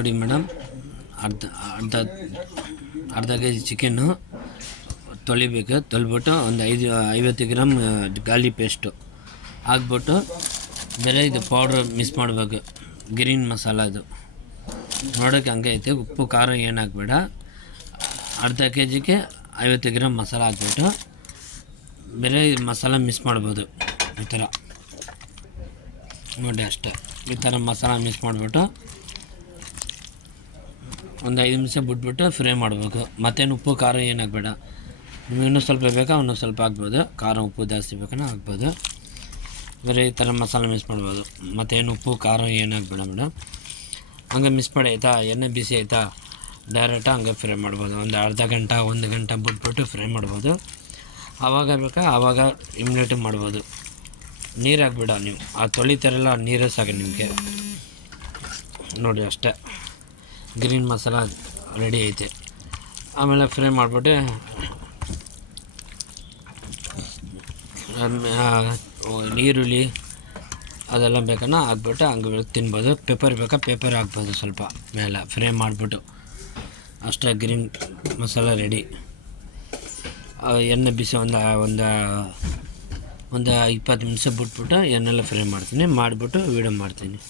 ನೋಡಿ ಮೇಡಮ್, ಅರ್ಧ ಅರ್ಧ ಅರ್ಧ ಕೆ ಜಿ ಚಿಕನ್ನು ತೊಳಿಬೇಕು. ತೊಳ್ಬಿಟ್ಟು ಒಂದು 50 ಗ್ರಾಮ್ ಗಾರ್ಲಿಕ್ ಪೇಸ್ಟು ಹಾಕ್ಬಿಟ್ಟು ಬೇರೆ ಇದು ಪೌಡ್ರ್ ಮಿಕ್ಸ್ ಮಾಡಬೇಕು. ಗ್ರೀನ್ ಮಸಾಲ ಅದು ನೋಡೋಕ್ಕೆ ಹಂಗೆ ಐತೆ. ಉಪ್ಪು ಖಾರ ಏನು ಹಾಕ್ಬೇಡ. ಅರ್ಧ ಕೆ ಜಿಗೆ 50 ಗ್ರಾಮ್ ಮಸಾಲ ಹಾಕ್ಬಿಟ್ಟು ಬೇರೆ ಮಸಾಲ ಮಿಕ್ಸ್ ಮಾಡ್ಬೋದು. ಈ ಥರ ನೋಡಿ ಅಷ್ಟೇ. ಈ ಥರ ಮಸಾಲ ಮಿಕ್ಸ್ ಮಾಡಿಬಿಟ್ಟು ಒಂದು 5 ನಿಮಿಷ ಬಿಟ್ಬಿಟ್ಟು ಫ್ರೈ ಮಾಡಬೇಕು. ಮತ್ತೇನು ಉಪ್ಪು ಖಾರ ಏನು ಹಾಕ್ಬೇಡ. ನಿಮ್ಗೆ ಇನ್ನೂ ಸ್ವಲ್ಪ ಬೇಕಾ ಇನ್ನೂ ಸ್ವಲ್ಪ ಹಾಕ್ಬೋದು. ಖಾರ ಉಪ್ಪು ಜಾಸ್ತಿ ಬೇಕನ್ನ ಹಾಕ್ಬೋದು. ಬೇರೆ ಈ ಥರ ಮಸಾಲೆ ಮಿಕ್ಸ್ ಮಾಡ್ಬೋದು. ಮತ್ತೇನು ಉಪ್ಪು ಖಾರ ಏನು ಹಾಕ್ಬೇಡ ಮೇಡಮ್. ಹಂಗೆ ಮಿಕ್ಸ್ ಮಾಡಿ ಆಯಿತಾ. ಎಣ್ಣೆ ಬಿಸಿ ಆಯಿತಾ, ಡೈರೆಕ್ಟಾಗಿ ಹಂಗೆ ಫ್ರೈ ಮಾಡ್ಬೋದು. ಒಂದು ಅರ್ಧ ಗಂಟೆ 1 ಗಂಟೆ ಬಿಟ್ಬಿಟ್ಟು ಫ್ರೈ ಮಾಡ್ಬೋದು. ಆವಾಗ ಬೇಕಾ ಆವಾಗ ಇಮ್ಯುನಿಟಿ ಮಾಡ್ಬೋದು. ನೀರು ಹಾಕ್ಬೇಡ ನೀವು. ಆ ತೊಳಿತಾರಲ್ಲ ನೀರೇ ಸಾಕು ನಿಮಗೆ. ನೋಡಿ ಅಷ್ಟೇ, ಗ್ರೀನ್ ಮಸಾಲ ರೆಡಿ ಐತೆ. ಆಮೇಲೆ ಫ್ರೈ ಮಾಡಿಬಿಟ್ಟು ಈರುಳ್ಳಿ ಅದೆಲ್ಲ ಬೇಕನ್ನ ಹಾಕ್ಬಿಟ್ಟು ಹಂಗೆ ತಿನ್ಬೋದು. ಪೆಪ್ಪರ್ ಬೇಕಾ ಪೆಪ್ಪರ್ ಹಾಕ್ಬೋದು ಸ್ವಲ್ಪ ಮೇಲೆ ಫ್ರೈ ಮಾಡಿಬಿಟ್ಟು. ಅಷ್ಟೇ, ಗ್ರೀನ್ ಮಸಾಲ ರೆಡಿ. ಎಣ್ಣೆ ಬಿಸಿ ಒಂದು 20 ನಿಮಿಷ ಬಿಟ್ಬಿಟ್ಟು ಎಣ್ಣೆಲ್ಲ ಫ್ರೈ ಮಾಡ್ತೀನಿ. ಮಾಡಿಬಿಟ್ಟು ವೀಡಿಯೋ ಮಾಡ್ತೀನಿ.